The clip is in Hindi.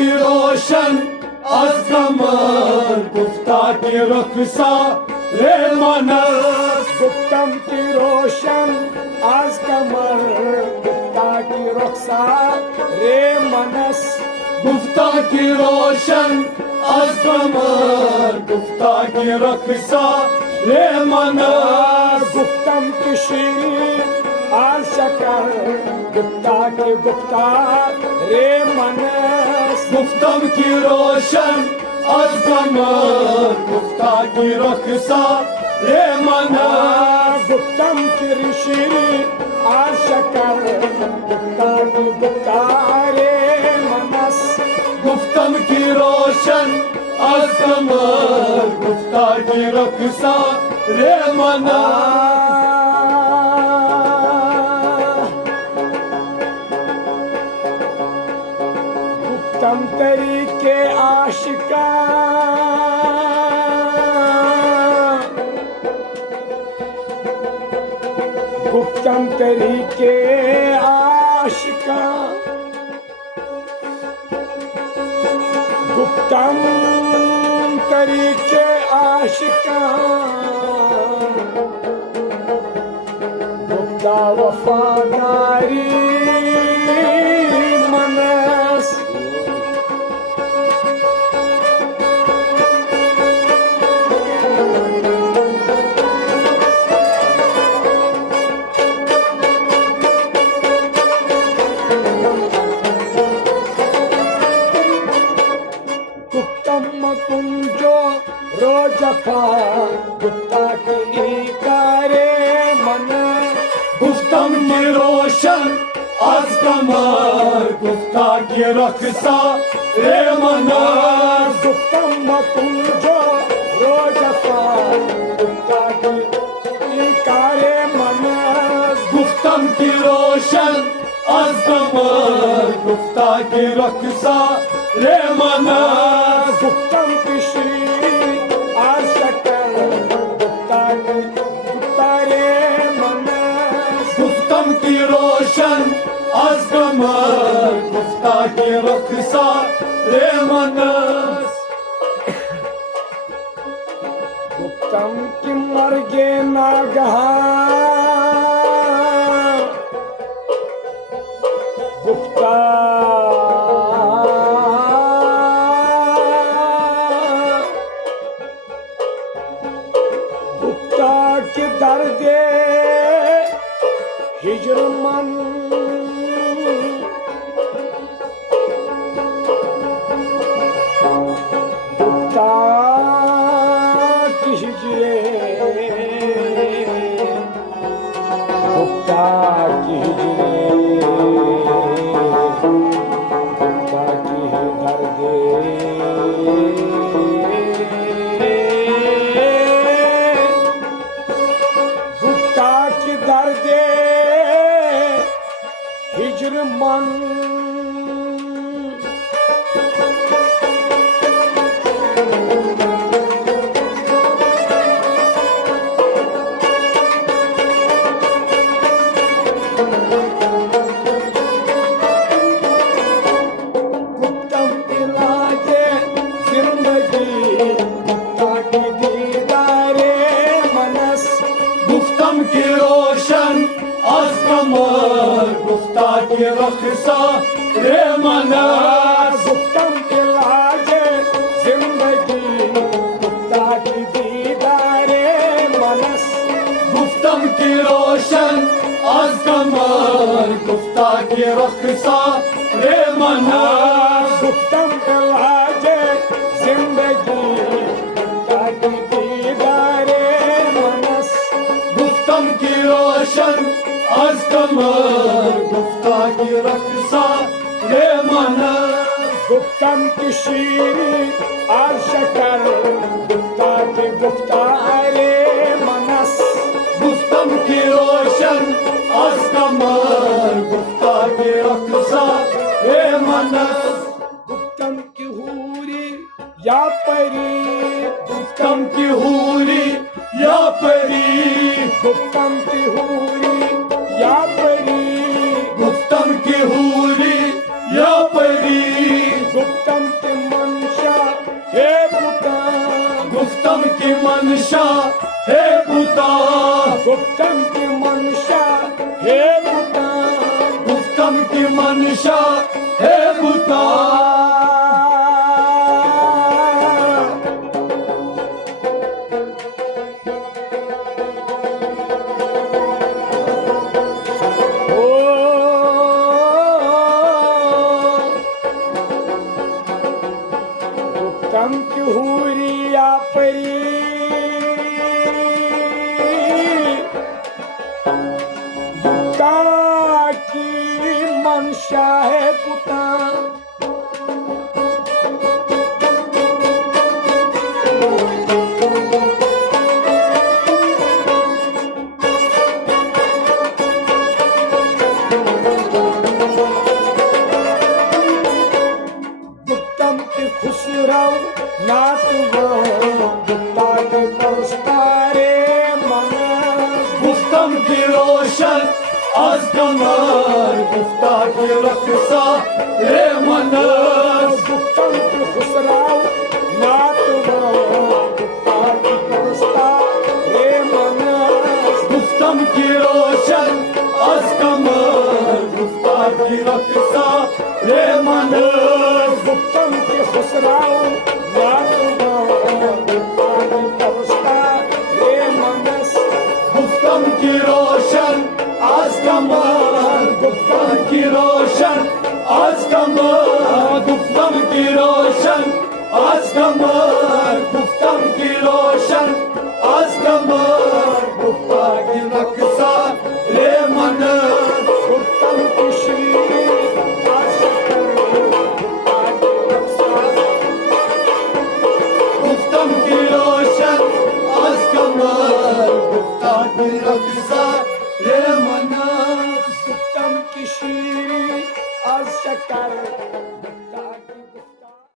की रोशन आज कमर, गुफ्ता की रखसा रे मनस। गुप्तम की रोशन आज कमर, गुप्ता की रक्षा रे मनस। गुफ्ता की रोशन आज कमर, गुफ्ता की रखसा रे मनस। गुप्तम की शीरी आज शकर, गुप्ता की गुप्ता रे मनस। गुफ्तम की रोशन आज कमर, गुफ्ता की रखसा रे मनस। गुप्तम की ऋषि आज शकर, गुप्ता की गुप्ता रे मनस। गुफ्तम की रोशन आज कमर, गुफ्ता की रखसा रे मनस। गुप्तम तरीके आशिका, गुप्तम तरीके आशिका, गुप्तम तरीके आशिका, गुप्ता वफादारी मनस। कुंजो रोजफा, गुप्ता की कारे मन। गुफ्तम की रोशन आज कमर, गुफ्ता की रखसा रे मनस। गुप्तम कुंजो रोजफा, गुप्ता की कारे मन। गुफ्तम की रोशन आज कमर, गुफ्ता की रखसा रे मनस। गुप्तम की श्री आज शकर, गुप्ता की गुप्ता रे मनस। गुफ्तम की रोशन आज कमर, गुफ्ता की रखसा रे मनस। गुप्तम की मर्गे नागहा, गुप्ता के दर्दे हिजर मन। गुप्ता की हिजरे, गुप्ता की हिजरे, गुप्ता की दर्दे दर्दे हिजर मन। गुप्तम इलाजे जिंदगी, गुप्ता की दीदारे मनस। गुफ्तम की रोशन आज कमर, गुफ्ता की रखसा रे मनस। गुप्तम इलाजे जिंदगी, गुप्ता की दीदारे मनस। गुफ्तम की रोशन आज कमर, गुफ्ता की रखसा रे मनस। गुप्तम इलाजे जिंदगी, गुप्ता की दीदारे मनस। गुफ्तम की रोशन आज कमर, गुफ्ता की रखसा रे मनस। गुप्तम की शीरी आज शकर, गुप्ता की गुप्ता रे मनस। गुफ्तम की रोशन आज कमर, गुफ्ता की रखसा रे मनस। गुप्तम की हूरी या परी, गुफ्तम की हूरी या परी, गुप्तम की हूरी या परी, गुफ्तम की हूरी या परी। गुप्तम मनशा हे बुता गुप्तम की मनशा हे बुता गुप्तम की मनशा हे बुता गुप्तम की हुरी या परी गुप्ता की मनशा है पुता गुप्तम की खुसराव नात गुप्ता की परस्तारे मन गुफ्तम की रोशन आज कमर गुफ्ता की रक्षा रे मनस गुप्तम की खुसराव नात गुप्ता की परस्तारे मन गुफ्तम की रोशन आज कमर गुफ्ता की रक्षा रे मनस गुप्तम की खुसराव नात गुप्ता की परस्तारे मनस गुफ्तम की रोशन आज कमर गुफ्तम की रोशन आज कमर गुफ्तम की रोशन आज कमर गुफ्तम की रोशन आज कमर गुफ्ता की रक्षा रे मन गुप्तम की श्री गुफ्तम की रोशन आज कमर गुफ्ता की रक्षा